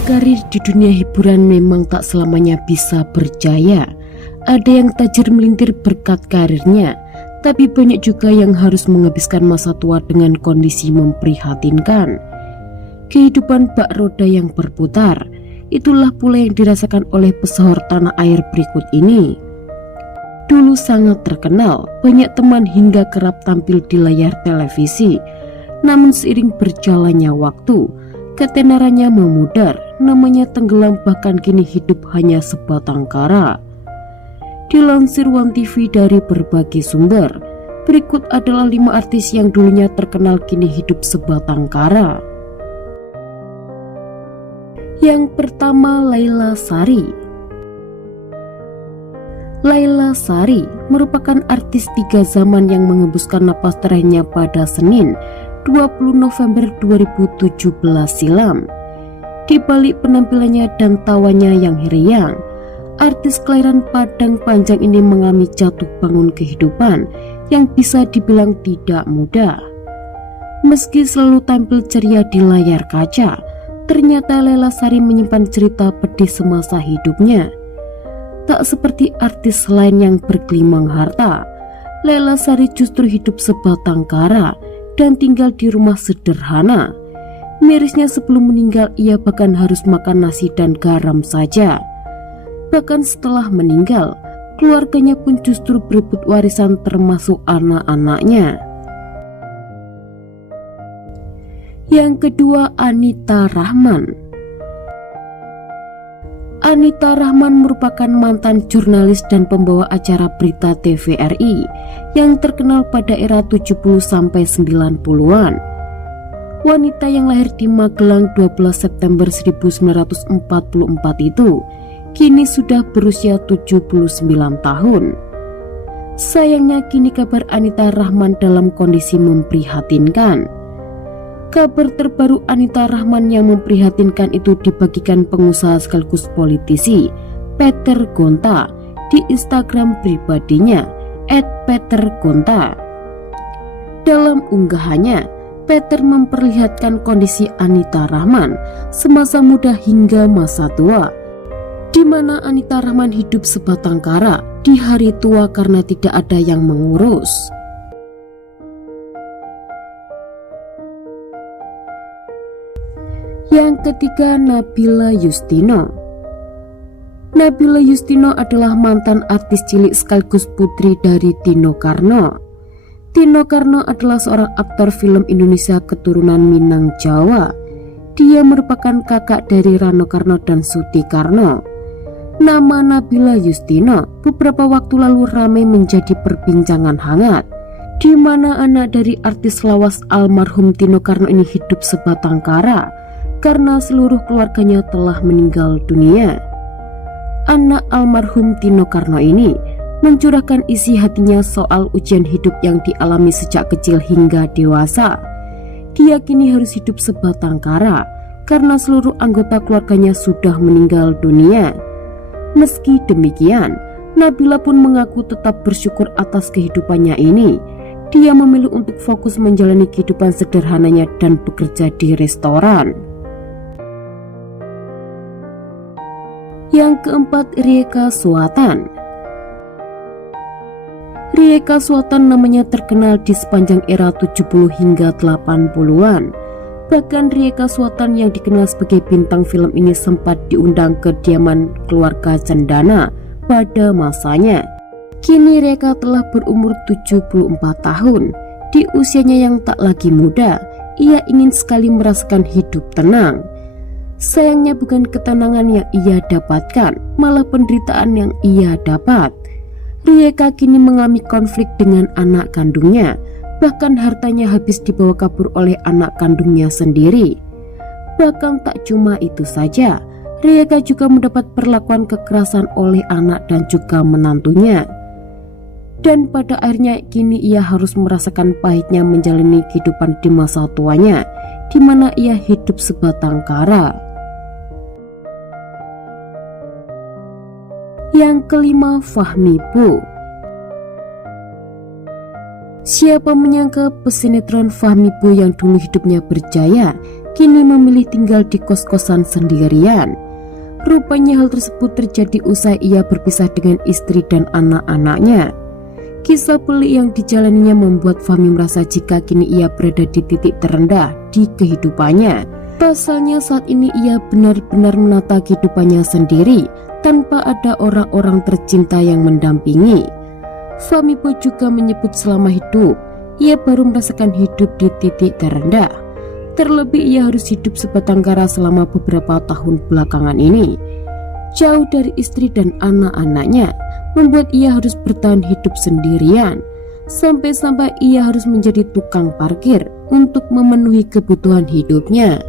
Berkarir di dunia hiburan memang tak selamanya bisa berjaya. Ada yang tajir melintir berkat karirnya, tapi banyak juga yang harus menghabiskan masa tua dengan kondisi memprihatinkan. Kehidupan bak roda yang berputar, itulah pula yang dirasakan oleh pesohor tanah air berikut ini. Dulu sangat terkenal, banyak teman hingga kerap tampil di layar televisi. Namun seiring berjalannya waktu, ketenarannya memudar, namanya tenggelam, bahkan kini hidup hanya sebatang kara. Dilansir One TV dari berbagai sumber, berikut adalah 5 artis yang dulunya terkenal kini hidup sebatang kara. Yang pertama, Laila Sari. Laila Sari merupakan artis 3 zaman yang mengembuskan napas terakhirnya pada Senin 20 November 2017 silam. Di balik penampilannya dan tawanya yang riang, artis kelahiran Padang Panjang ini mengalami jatuh bangun kehidupan yang bisa dibilang tidak mudah. Meski selalu tampil ceria di layar kaca, ternyata Laila Sari menyimpan cerita pedih semasa hidupnya. Tak seperti artis lain yang bergelimang harta, Laila Sari justru hidup sebatang kara dan tinggal di rumah sederhana. Mirisnya, sebelum meninggal ia bahkan harus makan nasi dan garam saja. Bahkan setelah meninggal, keluarganya pun justru berebut warisan termasuk anak-anaknya. Yang kedua, Anita Rahman. Anita Rahman merupakan mantan jurnalis dan pembawa acara berita TVRI yang terkenal pada era 70-90-an. Wanita yang lahir di Magelang 12 September 1944 itu kini sudah berusia 79 tahun. Sayangnya kini kabar Anita Rahman dalam kondisi memprihatinkan. Kabar terbaru Anita Rahman yang memprihatinkan itu dibagikan pengusaha sekaligus politisi Peter Gonta di Instagram pribadinya @petergonta. Dalam unggahannya, Peter memperlihatkan kondisi Anita Rahman semasa muda hingga masa tua, di mana Anita Rahman hidup sebatang kara di hari tua karena tidak ada yang mengurus. Yang ketiga, Nabila Yustino. Nabila Yustino adalah mantan artis cilik sekaligus putri dari Tino Karno. Tino Karno adalah seorang aktor film Indonesia keturunan Minang Jawa. Dia merupakan kakak dari Rano Karno dan Suti Karno. Nama Nabila Yustino beberapa waktu lalu ramai menjadi perbincangan hangat, di mana anak dari artis lawas almarhum Tino Karno ini hidup sebatang kara karena seluruh keluarganya telah meninggal dunia. Anak almarhum Tino Karno ini mencurahkan isi hatinya soal ujian hidup yang dialami sejak kecil hingga dewasa. Dia kini harus hidup sebatang kara karena seluruh anggota keluarganya sudah meninggal dunia. Meski demikian, Nabila pun mengaku tetap bersyukur atas kehidupannya ini. Dia memilih untuk fokus menjalani kehidupan sederhananya dan bekerja di restoran. Yang keempat, Rieka Swaatan. Rieka Swaatan namanya terkenal di sepanjang era 70 hingga 80-an. Bahkan Rieka Swaatan yang dikenal sebagai bintang film ini sempat diundang ke kediaman keluarga Cendana pada masanya. Kini Rieka telah berumur 74 tahun. Di usianya yang tak lagi muda, ia ingin sekali merasakan hidup tenang. Sayangnya bukan ketenangan yang ia dapatkan, malah penderitaan yang ia dapat. Rieka kini mengalami konflik dengan anak kandungnya, bahkan hartanya habis dibawa kabur oleh anak kandungnya sendiri. Bahkan tak cuma itu saja, Rieka juga mendapat perlakuan kekerasan oleh anak dan juga menantunya. Dan pada akhirnya kini ia harus merasakan pahitnya menjalani kehidupan di masa tuanya, di mana ia hidup sebatang kara. Yang kelima, Fahmi Bu. Siapa menyangka pesinetron Fahmi Boy yang dulu hidupnya berjaya kini memilih tinggal di kos-kosan sendirian. Rupanya hal tersebut terjadi usai ia berpisah dengan istri dan anak-anaknya. Kisah pelik yang dijalaninya membuat Fahmi merasa jika kini ia berada di titik terendah di kehidupannya. Pasalnya saat ini ia benar-benar menata kehidupannya sendiri tanpa ada orang-orang tercinta yang mendampingi. Fahmi Boy juga menyebut selama hidup ia baru merasakan hidup di titik terendah. Terlebih ia harus hidup sebatang kara selama beberapa tahun belakangan ini. Jauh dari istri dan anak-anaknya membuat ia harus bertahan hidup sendirian. Sampai-sampai ia harus menjadi tukang parkir untuk memenuhi kebutuhan hidupnya.